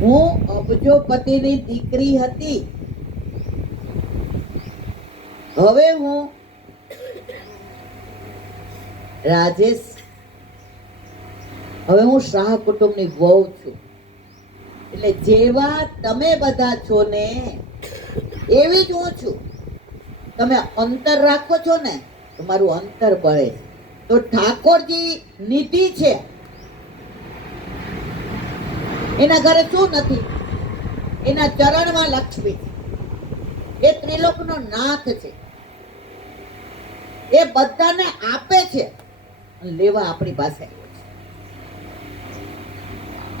હું અબજોપતિની દીકરી હતી. હવે હું રાજેશ, હવે હું શાહ કુટુંબની વહુ છું. એટલે જેવા તમે બધા છો ને એવી જ હું છું. તમે અંતર રાખો છો ને તમારું અંતર બળે છે. તો ઠાકોરજી નિધિ છે, એના ઘરે શું નથી? એના ચરણમાં લક્ષ્મી છે. એ ત્રિલોકનો નાથ છે. એ બધાને આપે છે, લેવા આપણી પાસે આવ્યો છે.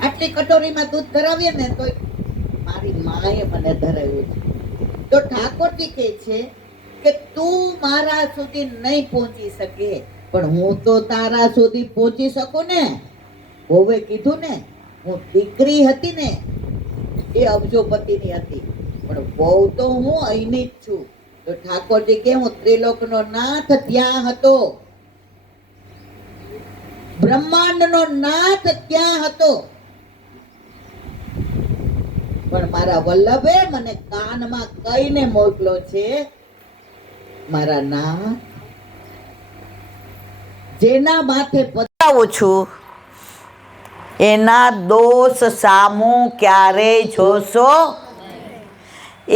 આટલી કટોરીમાં દૂધ ધરાવીએ ને તો મારી માએ મને ધરાવ્યું છે. તો ઠાકોરજી કહે છે કે તું મારા સુધી નહીં પહોંચી શકે, પણ હું તો તારા સુધી પહોંચી શકું ને. હોવે કીધું ને, હું દીકરી હતી ને એ અબજોપતિની હતી, પણ બહુ તો હું અહીંની જ છું. તો ઠાકોરજી કે હું ત્રિલોકનો નાથ ત્યાં હતો, બ્રહ્માંડનો નાથ ત્યાં હતો, પણ મારા વલ્લભે મને કાનમાં કહીને મોકલો છે, મારા નાથ જેના માથે પતાવું છું એના દોષ સામું ક્યારેય જોશો.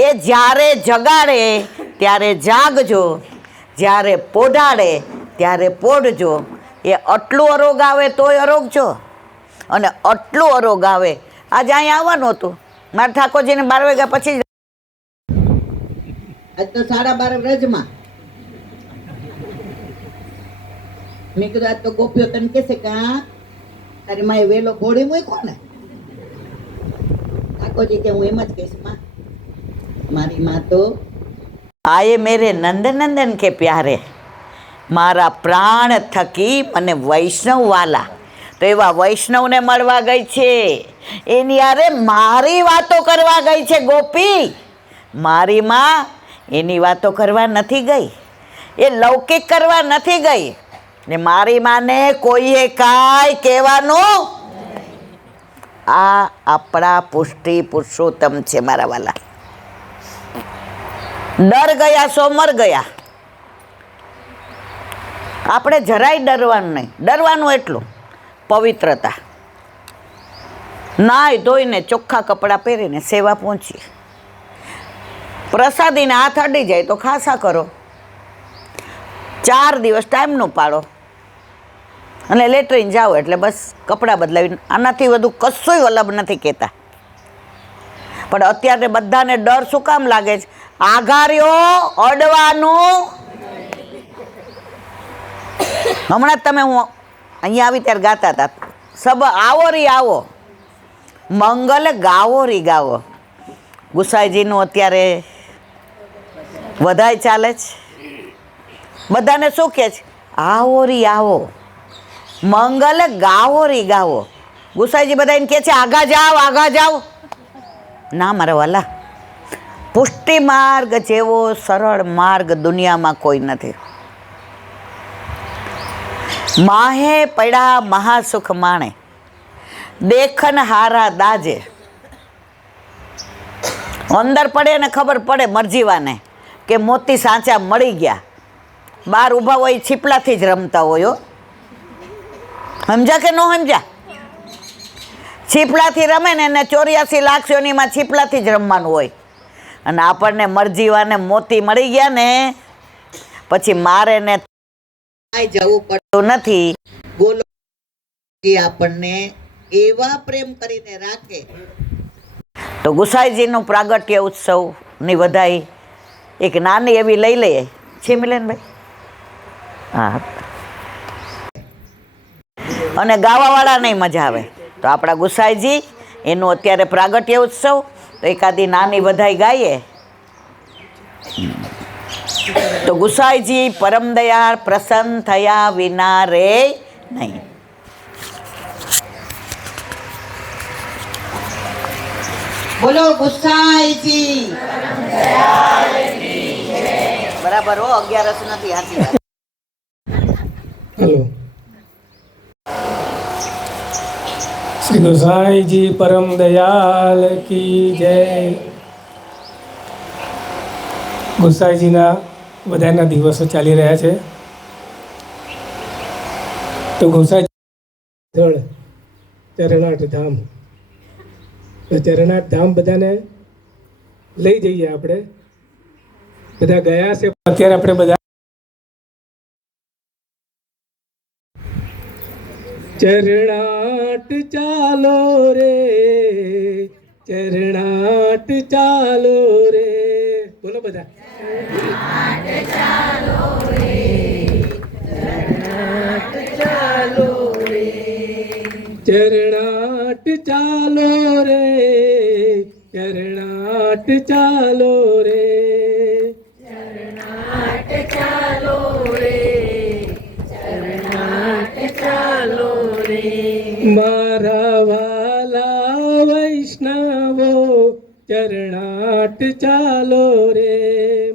એ જ્યારે જગાડે ત્યારે જાગજો, જ્યારે પોઢાડે ત્યારે પોઢજો. એ આટલું અરોગ આવે તોય અરોગજો, અને આટલું અરોગ આવે. આજે અહીંયા આવવાનું હતું મારા ઠાકોરજીને 12 વાગ્યા પછી. આજ તો 12:30 વ્રજમાં. મેં કીધું આજ તો ગોપીઓ તને કહેશે કે હા તારી માએ વેલો ઘોડી મૂક્યો ને. ઠાકોરજી કે હું એમ જ કહીશ, માં મારી માં તો આયે મેરે નંદનંદન કે પ્યારે, મારા પ્રાણ થકી મને વૈષ્ણવ વાલા. તો એવા વૈષ્ણવને મળવા ગઈ છે, એની યારે મારી વાતો કરવા ગઈ છે. ગોપી મારી માં એની વાતો કરવા નથી ગઈ, એ લૌકિક કરવા નથી ગઈ. ને મારી માને કોઈએ કાંઈ કહેવાનું. આ આપણા પુષ્ટિ પુરુષોત્તમ છે મારા વાલા. ડર ગયા સો મર ગયા. આપણે જરાય ડરવાનું નહીં. ડરવાનું એટલું પવિત્રતા, નાઈ ધોઈને ચોખ્ખા કપડાં પહેરીને સેવા પહોંચી. પ્રસાદીને હાથ અડી જાય તો ખાસા કરો. 4 દિવસ ટાઈમનું પાડો અને લેટરીન જાઓ એટલે બસ કપડાં બદલાવીને. આનાથી વધુ કશુંય વલ્લભ નથી કહેતા. પણ અત્યારે બધાને ડર શું કામ લાગે છે? આઘાર્યો અડવાનું. હમણાં જ તમે હું અહીંયા આવી ત્યારે ગાતા હતા, સબ આવો રી આવો, મંગલ ગાવો રી ગાવો. ગુસાઈજીનું અત્યારે વધાય ચાલે છે. બધાને શું કહે છે? આવો રી આવો, મંગલ ગાવો રી ગાવો. ગુસાઈજી બધા એને કહે છે આગા જાઓ, આગા જાઓ. ના મારા વાલા, પુષ્ટિ માર્ગ જેવો સરળ માર્ગ દુનિયામાં કોઈ નથી. માહે પડ્યા મહાસુખ માણે, દેખન હારા દાજે. અંદર પડે ને ખબર પડે મરજીવાને કે મોતી સાચા મળી ગયા. બહાર ઊભા હોય છીપલાથી જ રમતા હોય. સમજ્યા કે ન સમજ્યા? છીપલાથી રમે ને એને 84 લાખ યોનીમાં છીપલાથી જ રમવાનું હોય. અને આપણને મરજીવાને મોતી મળી ગયા ને પછી મારે ને જવું પડતું નથી. બોલો, આપણને એવા પ્રેમ કરીને રાખે. તો ગુસાઈજીનું પ્રાગટ્ય ઉત્સવની વધાઈ એક નાની એવી લઈ લઈએ. છે મિલનભાઈ? હા. અને ગાવાવાળા નહીં મજા આવે. તો આપણા ગુસાઈજી એનું અત્યારે પ્રાગટ્ય ઉત્સવ, તો એકાદી નાની વધાઈ ગાઈએ. તો ગુસાઈજી પરમ દયાળ પ્રસન્ન થયા વિના રે નહીં. બોલો ગુસાઈજી બરાબર હો. 11 નથી હાથી. શ્રી ગોસાઈજી પરમ દયાલ કી જય. ગોસાઈજીના બધાના દિવસો ચાલી રહ્યા છે. તો ગોસાઈ ધળ ચરણાટ ધામ, તો ચરણાટ ધામ બધાને લઈ જઈએ. આપણે બધા ગયા છે, અત્યારે આપણે બધા ચરણાટ ચાલો રે, ચરણાટ ચાલો રે. બોલો બધા, ચરણાટ ચાલો રે, ચરણાટ ચાલો રે, ચરણાટ ચાલો રે, ચરણાટ ચાલો રે, ચરણાટ ચાલો રે, ચરણાટ ચાલો રે. મારા વાલા વૈષ્ણવો ચરણાટ ચાલો રે,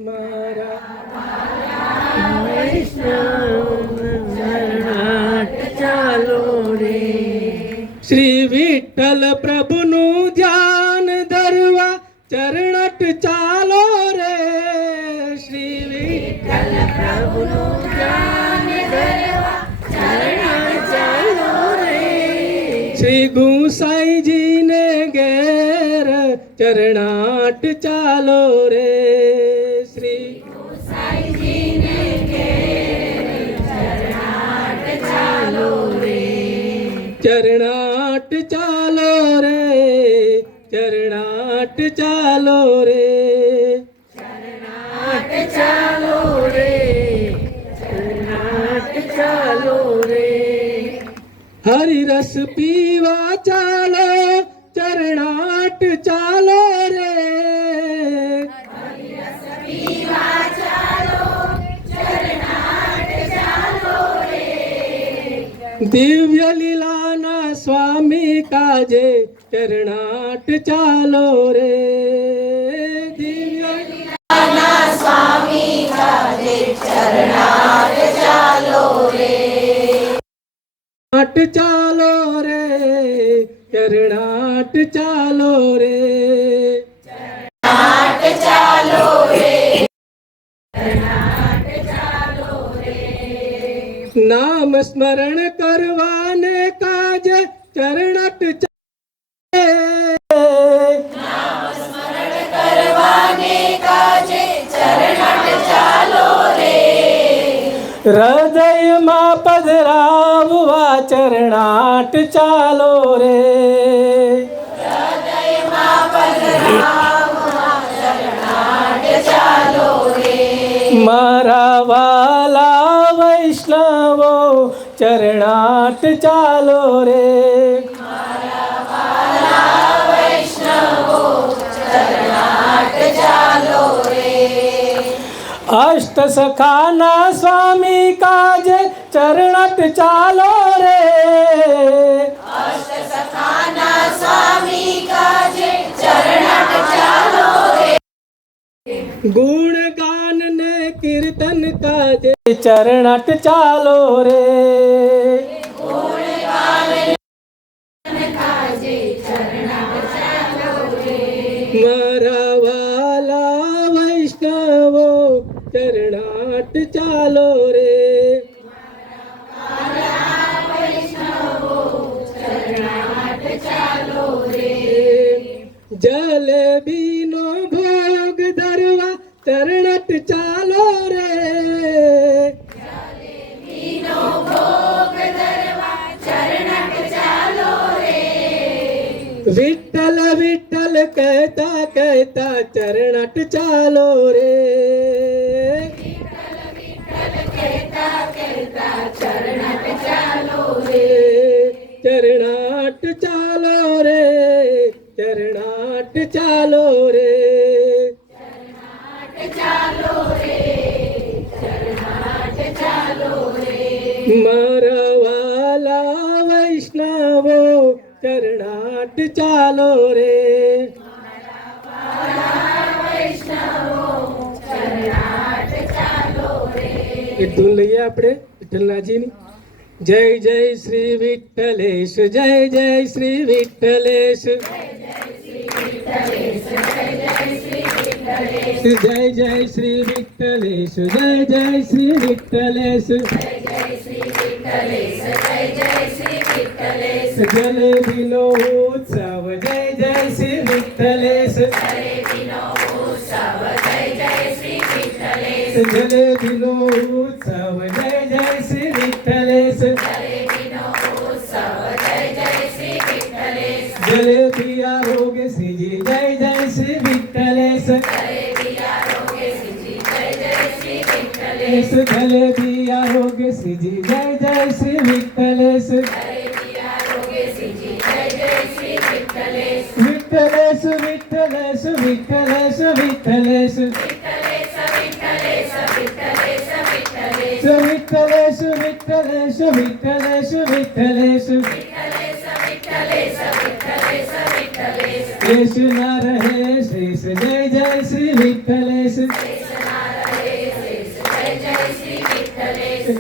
મારા વાલા વૈષ્ણવો ચરણાટ ચાલો રે. શ્રી વિઠ્ઠલ પ્રભુનું ધ્યાન ધરવા ચરણાટ ચાલો રે, શ્રી વિઠ્ઠલ પ્રભુનું ધ્યાન ધરવા ચરણાટ ચાલો રે. શ્રી ગુસાઈજીને ઘેર ચરણાટ ચાલો રે, શ્રી ગુસાઈજીને ઘેર ચરણાટ ચાલો રે, ચરણાટ ચાલો રે, ચરણાટ ચાલો રે, ચરણાટ ચાલો રે, ચરણાટ ચાલો રે. હરિ રસ પીવા ચાલો ચરણાટ ચાલો રે, હરિ રસ પીવા ચાલો ચરણાટ ચાલો રે. દિવ્ય લીલાના સ્વામી કાજે ચરણાટ ચાલો રે, દિવ્ય લીલાના સ્વામી કાજે ચરણાટ ચાલો રે, ચરણાટ ચાલો રે, ચરણાટ ચાલો રે, ચરણાટ ચાલો રે, ચરણાટ ચાલો રે. નામ સ્મરણ કરવાને કાજ ચરણાટ ચાલે, નામ સ્મરણ કરવાને કાજે ચરણાટ ચાલો રે. હૃદયમાં પધરાવવા ચરણાટ ચાલો રે, હૃદયમાં પધરાવવા ચરણાટ ચાલો રે. મારા વાલા વૈષ્ણવો ચરણાટ ચાલો રે, મારા વાલા વૈષ્ણવો ચરણાટ ચાલો રે. અષ્ટ સખાના સ્વામી કાજે ચરણાટ ચાલો રે, અષ્ટ સખાના સ્વામી કાજે ચરણાટ ચાલો રે. ગુણ ગાન ને કીર્તન કાજે ચરણાટ ચાલો રે, ગુણ ગાન ને કાજે ચરણાટ ચાલો રે. મારા વાલા વૈષ્ણવો ચરણાટ ચાલો રે, મારા વાલા વૈષ્ણવો ચરણાટ ચાલો રે. જલેબીનો ભોગ ધરવા ચરણાટ ચાલો રે, જલેબીનો ભોગ ધરવા ચરણાટ ચાલો રે. વિઠ્ઠલ વિઠ્ઠલ કહેતા કહેતા ચરણાટ ચાલો રે, વિઠ્ઠલ વિઠ્ઠલ કહેતા કહેતા ચરણાટ ચાલો રે, ચરણાટ ચાલો રે, ચરણાટ ચાલો રે, ચરણાટ ચાલો રે, ચરણાટ ચાલો રે. મારા વાલા વૈષ્ણવો ચરણાટ ચાલો રે, મારા વાલા વૈષ્ણવો ચરણાટ ચાલો રે. એક ધૂન લઈએ આપણે વિઠ્ઠલનાથજીની. જય જય શ્રી વિઠ્ઠલેશ, જય જય શ્રી વિઠ્ઠલેશ, જય જય શ્રી વિઠ્ઠલેશ, જય જય શ્રી વિઠ્ઠલેશ, જલેબીનો ઉત્સવ, જય જય શ્રી વિઠ્ઠલેશ, જલેબીનો ઉત્સવ, જય જય શ્રી વિઠ્ઠલેશ, જલેબી આરોગ્ય શ્રીજી, જય જય શ્રી વિઠ્ઠલેશ, જલેબી આરોગ્ય શ્રીજી, જય જય શ્રી વિઠ્ઠલેશ, વિઠ્ઠલેશ વિઠ્ઠલેશ વિઠ્ઠલેશ વિઠ્ઠલેશ, વિઠ્ઠલેશ વિઠ્ઠલેશ વિઠ્ઠલેશ વિઠ્ઠલેશ, શેષ ના રહે શેષ, જય જય શ્રી વિઠ્ઠલેશ,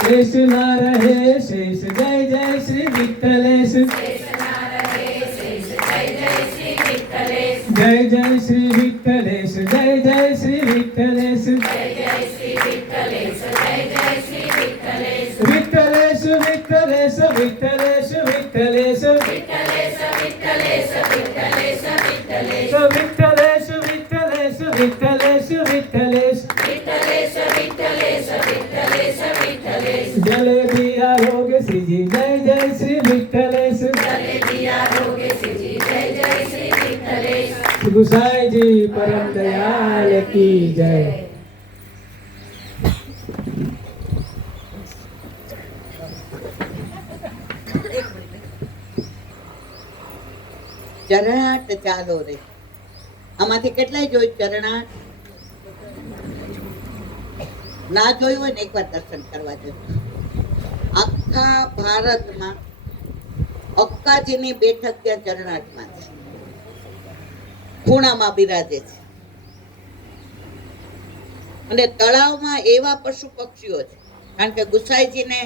શેષ ના રહે શેષ, જય જય શ્રી વિઠ્ઠલેશ, જય જય શ્રી વિઠ્ઠલેશ, જય જય શ્રી વિઠ્ઠલેશ, વિઠ્ઠલેશ વિઠ્ઠલેશ વિઠ્ઠલેશ વિઠ્ઠલેશ, વિઠ્ઠલેશ વિઠ્ઠલેશ વિઠ્ઠલેશ વિઠ્ઠલેશ, જલેબી આરોગ્ય શ્રીજી, જય જય શ્રી વિઠ્ઠલેશ, ગુસાઈજી પરમ દયાલ કી જય. ચરણાટ ચાલો રે, આમાંથી કેટલાય જોયું ચરણાટ? ના જોયું હોય ને એકવાર દર્શન કરવા જજો. આખા ભારતમાં અક્કાજીની બેઠક ત્યાં ચરણાટમાં છે, ખૂણામાં બિરાજે છે. અને તળાવમાં એવા પશુ પક્ષીઓ છે, કારણ કે ગુસાઈજીને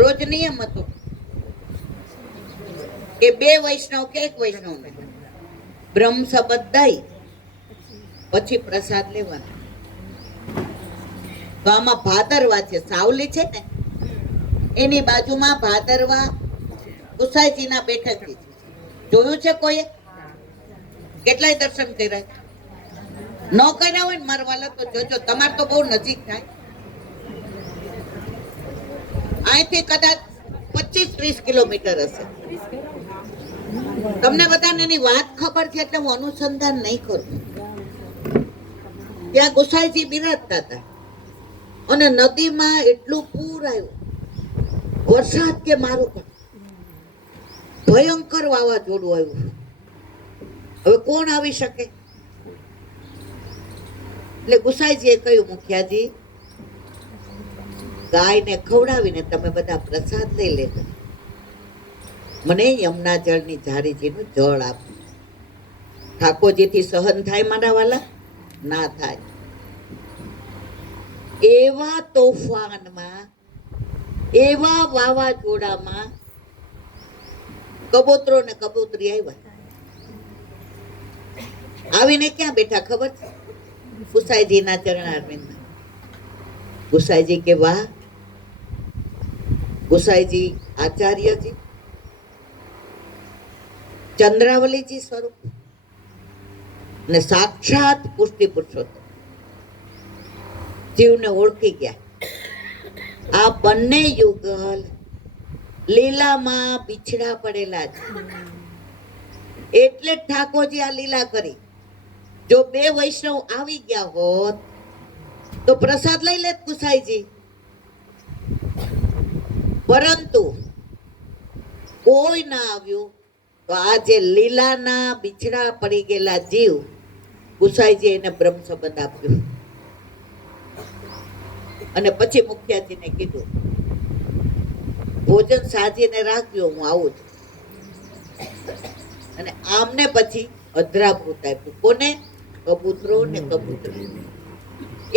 રોજ નિયમ હતો કે 2 વૈષ્ણવ કે 1 વૈષ્ણવ બ્રહ્મ શબદ દઈ પછી પ્રસાદ લેવાનો. તો આમાં ભાદરવા છે, સાવલી છે ને એની બાજુમાં ભાદરવા ગુસાઈજીના બેઠકથી જોયું છે કોઈએ? કેટલાય દર્શન કર્યા? ન કર્યા હોય ને મારા વાલા તો જોજો, તમારે તો બહુ નજીક થાય. અહીંથી કદાચ 25-30 કિલોમીટર હશે. તમને બધાને એની વાત ખબર છે એટલે હું અનુસંધાન નહીં કરું. ત્યાં ગુસાઈજી બિરાજતા હતા અને નદીમાં એટલું પૂર આવ્યું, વરસાદ કે મારું પણ ભયંકર વાવાઝોડું આવ્યું. હવે કોણ આવી શકે? એટલે ગુસાઈજીએ કહ્યું, મુખિયાજી ગાયને ખવડાવીને તમે બધા પ્રસાદ લઈ લેજો, મને યમુના જળની ઝારીજીનું જળ આપો. ઠાકોરજીથી સહન થાય મારા વાલા? ના થાય. એવા તોફાનમાં, એવા વાવાઝોડામાં કબૂતરો ને કબૂતરી આવ્યા. આવીને ક્યાં બેઠા ખબર છે? ગુસાઈજીના ચરણારવિંદમાં. ગુસાઈજી કે વાહ, ગુસાઈજી આચાર્યજી, ચંદ્રાવલીજી સ્વરૂપ ને સાક્ષાત પુષ્ટિ પુરુષોત્તમ જીવને ઓળખી ગયા. આ બંને યુગલ લીલામાં પીછડા પડેલા છે, એટલે જ ઠાકોરજી આ લીલા કરી. જો 2 વૈષ્ણવ આવી ગયા હોત તો પ્રસાદ લઈ લેત ગુસાઈજી, પરંતુ કોઈ ના આવ્યું. તો આ જે લીલાના બિછડા પડી ગયેલા જીવ, ગુસાઈજી એને બ્રહ્મ સંબંધ આપ્યો. અને પછી મુખિયાજીને કીધું, ભોજન સાજીને રાખજો, હું આવું છું. અને આમને પછી અધરામૃત આપ્યું. કોને? કબૂતરો ને કબૂતરી.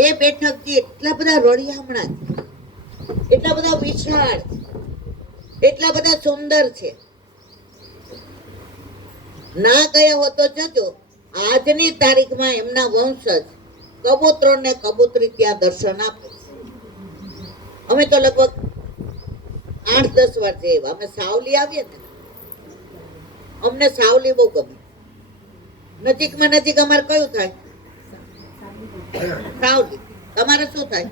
એ બેઠક એટલા બધા રળિયામણા, એટલા બધા વિશાળ, એટલા બધા સુંદર છે. ના ગયા હો તો જજો, આજની તારીખમાં એમના વંશજ કબૂતરોને કબૂતરી ત્યાં દર્શન આપે. અમે તો લગભગ 8-10 વાર જઈએ. અમે સાવલી આવીએ ને, અમને સાવલી બહુ ગમે. નજીકમાં નજીક અમારે કયું થાય? સાવલી. તમારે શું થાય?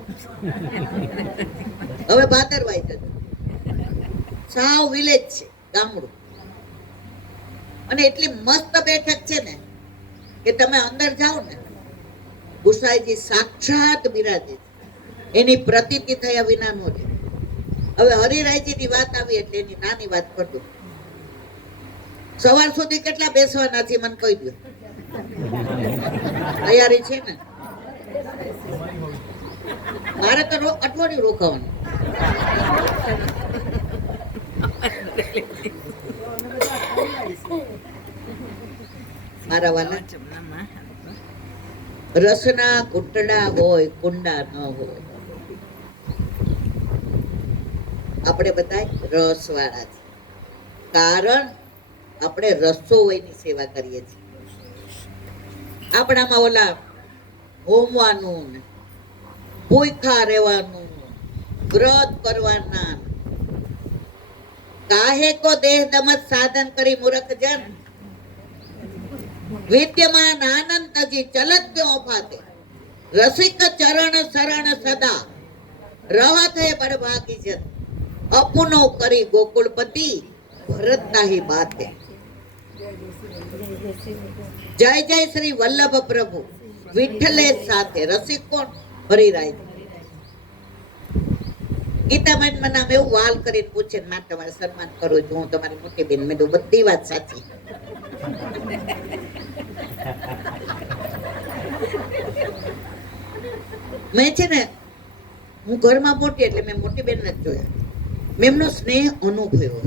હવે ભાદરવાઈ જજો. સાવ વિલેજ છે, ગામડું. અને એટલી મસ્ત બેઠક છે ને કે તમે અંદર જાઓ ને, ગુસાઈજી સાક્ષાત બિરાજે, એની પ્રતીતિ થયા વિના નો રહે. હવે હરિરાયજીની વાત આવી એટલે એની નાની વાત કરું. સવાર સુધી કેટલા બેસવાના છે મને કહી દો. તૈયારી છે ને? મારે તો અઠવાડિયું રોકાવાનું. મારા વાલા, રસના કુટડા હોય, કુંડા ન હોય. આપણે બધા રસ વાળા છે, કારણ આપણે રસોઈની સેવા કરીએ છીએ. આપણામાં ઓલા હોમવાનું, ભૂખ્યા રહેવાનું, વ્રત કરવાના, કાહે કો દેહ દમત સાધન કરી મૂર્ખ જન, વિદ્યમાન આનંદ તજી ચલત ક્યો ફાતે, રસિક ચરણ શરણ સદા રહત હે બડભાગી જન, અપુનો કરી ગોકુળપતિ ભરતના હી બાતે. જય જય શ્રી વલ્લભ પ્રભુ વિઠ્ઠલે સાથે. રસિક કોણ? હરિરાય. ગીતાબેન મને આમ એવું વાલ કરીને પૂછે, મારે તમારે સન્માન કરવું છું, હું તમારી મોટી બેન. મેં તો બધી વાત સાચી. મેં છે ને, હું ઘરમાં મોટી એટલે મેં મોટી બેન જ જોયા. મેં એમનો સ્નેહ અનુભવ્યો.